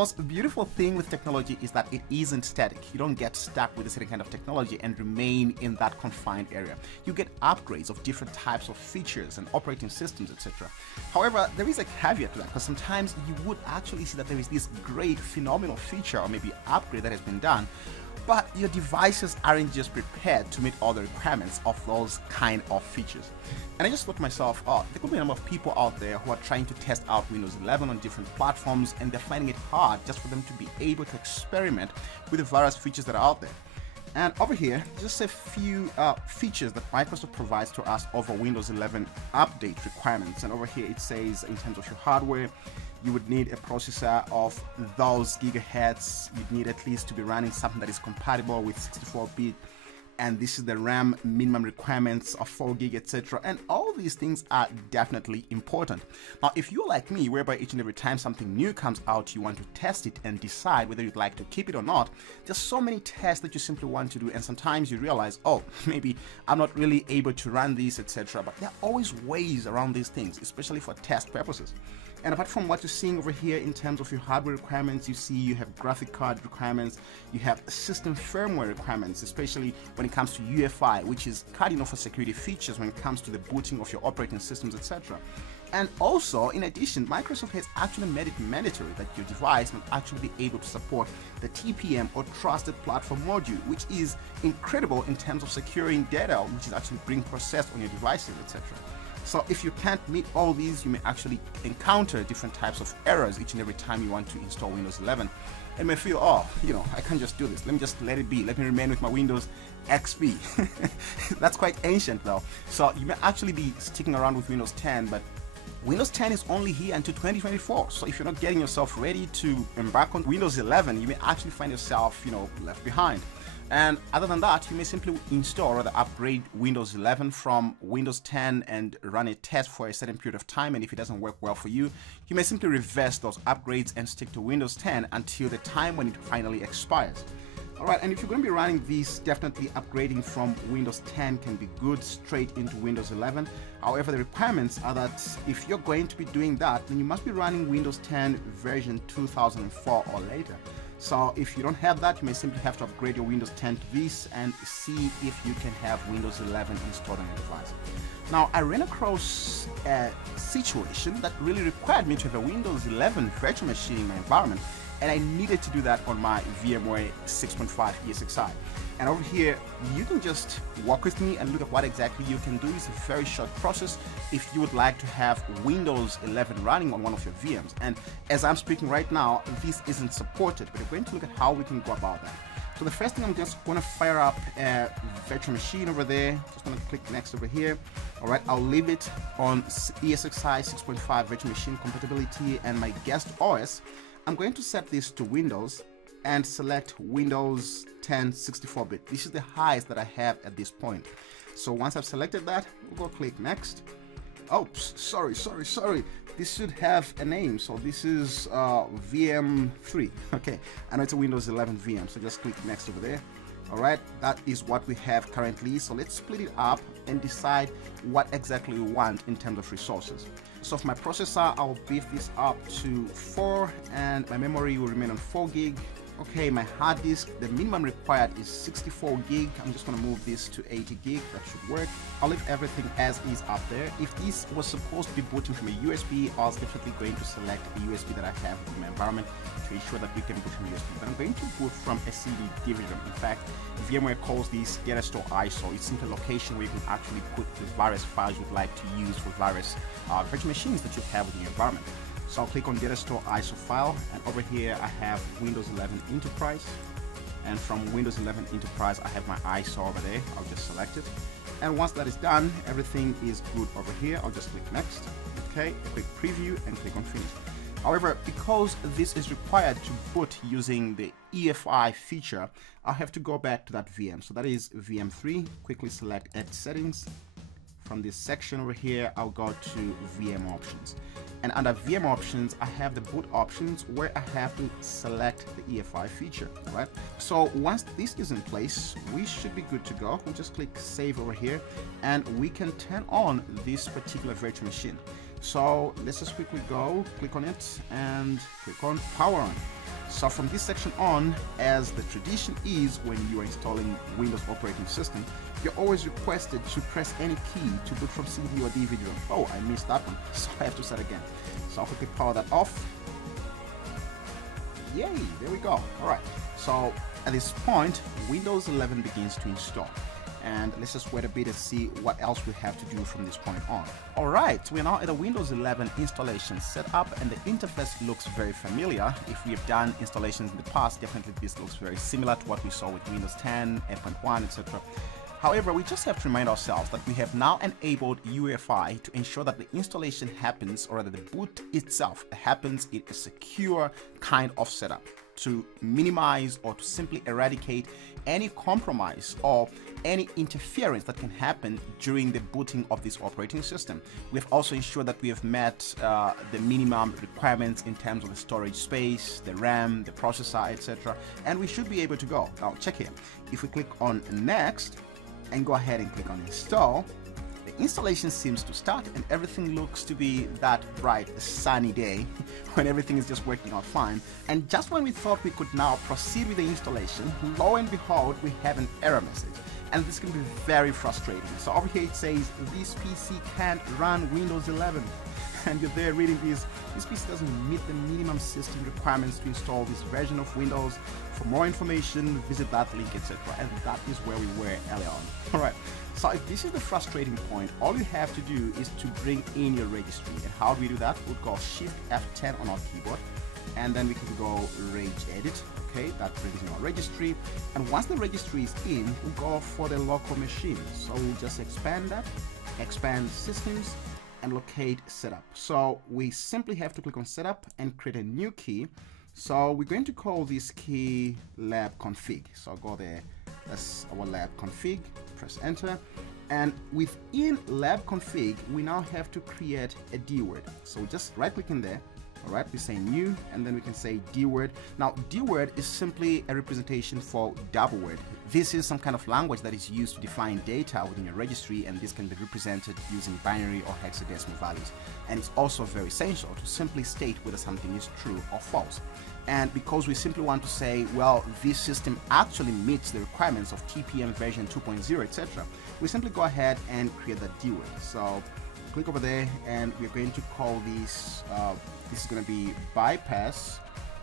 most beautiful thing with technology is that it isn't static. You don't get stuck with a certain kind of technology and remain in that confined area. You get upgrades of different types of features and operating systems, etc. However, there is a caveat to that, because sometimes you would actually see that there is this great phenomenal feature or maybe upgrade that has been done, but your devices aren't just prepared to meet all the requirements of those kind of features. And I just thought to myself, oh, there could be a number of people out there who are trying to test out Windows 11 on different platforms, and they're finding it hard just for them to be able to experiment with the various features that are out there. And over here, just a few features that Microsoft provides to us over Windows 11 update requirements. And over here it says, in terms of your hardware, you would need a processor of those gigahertz. You'd need at least to be running something that is compatible with 64-bit. And this is the RAM minimum requirements of 4 gig, etc. And all these things are definitely important. Now, if you're like me, whereby each and every time something new comes out, you want to test it and decide whether you'd like to keep it or not, there's so many tests that you simply want to do. And sometimes you realize, oh, maybe I'm not really able to run these, etc. But there are always ways around these things, especially for test purposes. And apart from what you're seeing over here in terms of your hardware requirements, you see you have graphic card requirements, you have system firmware requirements, especially when it comes to UEFI, which is cardinal for security features when it comes to the booting of your operating systems, etc. And also, in addition, Microsoft has actually made it mandatory that your device must actually be able to support the TPM or Trusted Platform module, which is incredible in terms of securing data, which is actually being processed on your devices, etc. So if you can't meet all these, you may actually encounter different types of errors each and every time you want to install Windows 11. And may feel, oh, I can't just do this. Let me just let it be. Let me remain with my Windows XP. That's quite ancient though. So you may actually be sticking around with Windows 10, but Windows 10 is only here until 2024. So if you're not getting yourself ready to embark on Windows 11, you may actually find yourself, left behind. And other than that, you may simply install or rather upgrade Windows 11 from Windows 10 and run a test for a certain period of time. And if it doesn't work well for you, you may simply reverse those upgrades and stick to Windows 10 until the time when it finally expires. Alright, and if you're going to be running these, definitely upgrading from Windows 10 can be good straight into Windows 11. However, the requirements are that if you're going to be doing that, then you must be running Windows 10 version 2004 or later. So if you don't have that, you may simply have to upgrade your Windows 10 to this and see if you can have Windows 11 installed on your device. Now, I ran across a situation that really required me to have a Windows 11 virtual machine in my environment, and I needed to do that on my VMware 6.5 ESXi. And over here, you can just walk with me and look at what exactly you can do. It's a very short process if you would like to have Windows 11 running on one of your VMs. And as I'm speaking right now, this isn't supported, but we're going to look at how we can go about that. So the first thing, I'm just going to fire up a virtual machine over there. Just going to click next over here. All right, I'll leave it on ESXi 6.5 virtual machine compatibility and my guest OS. I'm going to set this to Windows and select Windows 10 64-bit. This is the highest that I have at this point. So once I've selected that, we'll go click next. Oops, sorry. This should have a name. So this is VM3. Okay, I know it's a Windows 11 VM, so just click next over there. All right, that is what we have currently. So let's split it up and decide what exactly we want in terms of resources. So for my processor, I'll beef this up to 4 and my memory will remain on 4 gig. Okay, my hard disk, the minimum required is 64 gig. I'm just going to move this to 80 gig. That should work. I'll leave everything as is up there. If this was supposed to be booting from a USB, I was definitely going to select the USB that I have in my environment to ensure that we can boot from USB. But I'm going to boot from a CD DVD-ROM. In fact, VMware calls this data store ISO. It's simply a location where you can actually put the various files you'd like to use for various virtual machines that you have within your environment. So I'll click on data store ISO file, and over here I have Windows 11 Enterprise, and from Windows 11 Enterprise I have my ISO over there. I'll just select it, and once that is done, everything is good over here. I'll just click next. Okay, click preview and click on finish. However, because this is required to boot using the EFI feature, I'll have to go back to that VM. So that is VM3. Quickly select Add Settings. From this section over here, I'll go to VM Options. And under VM Options, I have the boot options where I have to select the EFI feature, right? So once this is in place, we should be good to go. We'll just click Save over here, and we can turn on this particular virtual machine. So let's just quickly go, click on it, and click on Power On. So from this section on, as the tradition is when you are installing Windows operating system, you're always requested to press any key to boot from CD or DVD. Oh, I missed that one, so I have to start again. So I'll quickly power that off. Yay, there we go. Alright, so at this point, Windows 11 begins to install. And let's just wait a bit and see what else we have to do from this point on. Alright, we're now at the Windows 11 installation setup, and the interface looks very familiar. If we have done installations in the past, definitely this looks very similar to what we saw with Windows 10, 8.1, etc. However, we just have to remind ourselves that we have now enabled UEFI to ensure that the installation happens, or rather the boot itself happens in a secure kind of setup, to minimize or to simply eradicate any compromise or any interference that can happen during the booting of this operating system. We've also ensured that we have met the minimum requirements in terms of the storage space, the RAM, the processor, etc. And we should be able to go. Now check here. If we click on next and go ahead and click on install, the installation seems to start and everything looks to be that bright sunny day when everything is just working out fine. And just when we thought we could now proceed with the installation, lo and behold, we have an error message. And this can be very frustrating. So over here it says, this PC can't run Windows 11. And you're there reading this PC doesn't meet the minimum system requirements to install this version of Windows. For more information, visit that link, etc. And that is where we were earlier on. Alright, so if this is the frustrating point, all you have to do is to bring in your registry. And how do we do that? We'll go Shift F10 on our keyboard, and then we can go Rage Edit. Okay, that brings in our registry, and once the registry is in, we'll go for the local machine. So we'll just expand that, expand systems, and locate setup. So we simply have to click on setup and create a new key. So we're going to call this key lab config. So I'll go there, that's our lab config, press enter, and within lab config we now have to create a D word. So just right click in there. Alright, we say new, and then we can say D word. Now D word is simply a representation for double word. This is some kind of language that is used to define data within your registry, and this can be represented using binary or hexadecimal values. And it's also very essential to simply state whether something is true or false. And because we simply want to say, well, this system actually meets the requirements of TPM version 2.0, etc., we simply go ahead and create that D word. So click over there, and we're going to call this this is going to be bypass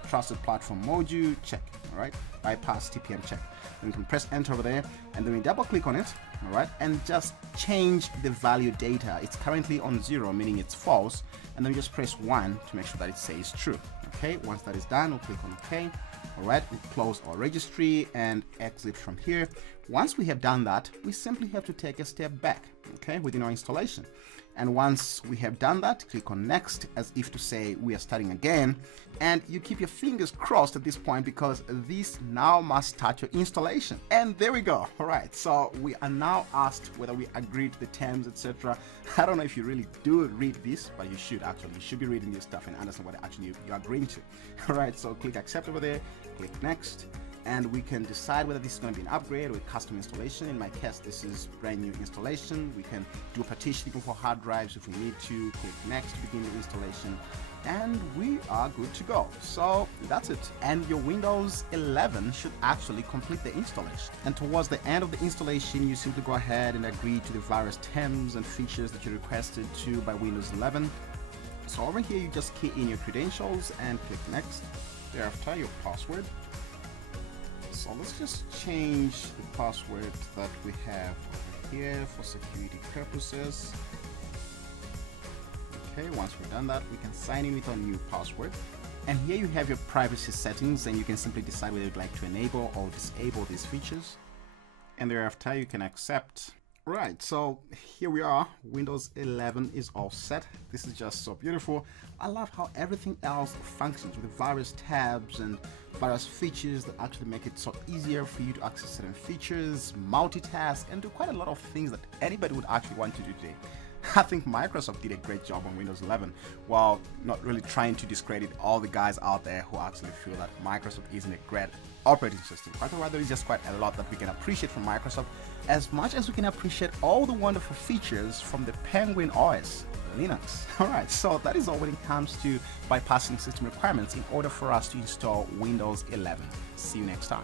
trusted platform module check. All right, bypass TPM check. Then we can press enter over there, and then we double click on it. All right, and just change the value data. It's currently on 0, meaning it's false, and then we just press 1 to make sure that it says true. Okay, once that is done, we'll click on OK. All right, we'll close our registry and exit from here. Once we have done that, we simply have to take a step back, okay, within our installation. And once we have done that, click on next, as if to say we are starting again. And you keep your fingers crossed at this point, because this now must start your installation. And there we go. All right, so we are now asked whether we agree to the terms, etc. I don't know if you really do read this, but you should actually. You should be reading this stuff and understand what actually you're agreeing to. All right, so click accept over there, click next. And we can decide whether this is going to be an upgrade or a custom installation. In my case, this is brand new installation. We can do a partitioning for hard drives if we need to. Click next to begin the installation, and we are good to go. So that's it. And your Windows 11 should actually complete the installation. And towards the end of the installation, you simply go ahead and agree to the various terms and features that you requested to by Windows 11. So over here, you just key in your credentials and click next. Thereafter, your password. So let's just change the password that we have over here for security purposes. Okay, once we've done that, we can sign in with our new password. And here you have your privacy settings, and you can simply decide whether you'd like to enable or disable these features. And thereafter, you can accept. Right, so here we are. Windows 11 is all set. This is just so beautiful. I love how everything else functions with the various tabs and various features that actually make it so easier for you to access certain features, multitask, and do quite a lot of things that anybody would actually want to do today. I think Microsoft did a great job on Windows 11, while not really trying to discredit all the guys out there who actually feel that Microsoft isn't a great operating system. Rather, it's just quite a lot that we can appreciate from Microsoft, as much as we can appreciate all the wonderful features from the Penguin OS, Linux. Alright, so that is all when it comes to bypassing system requirements in order for us to install Windows 11. See you next time.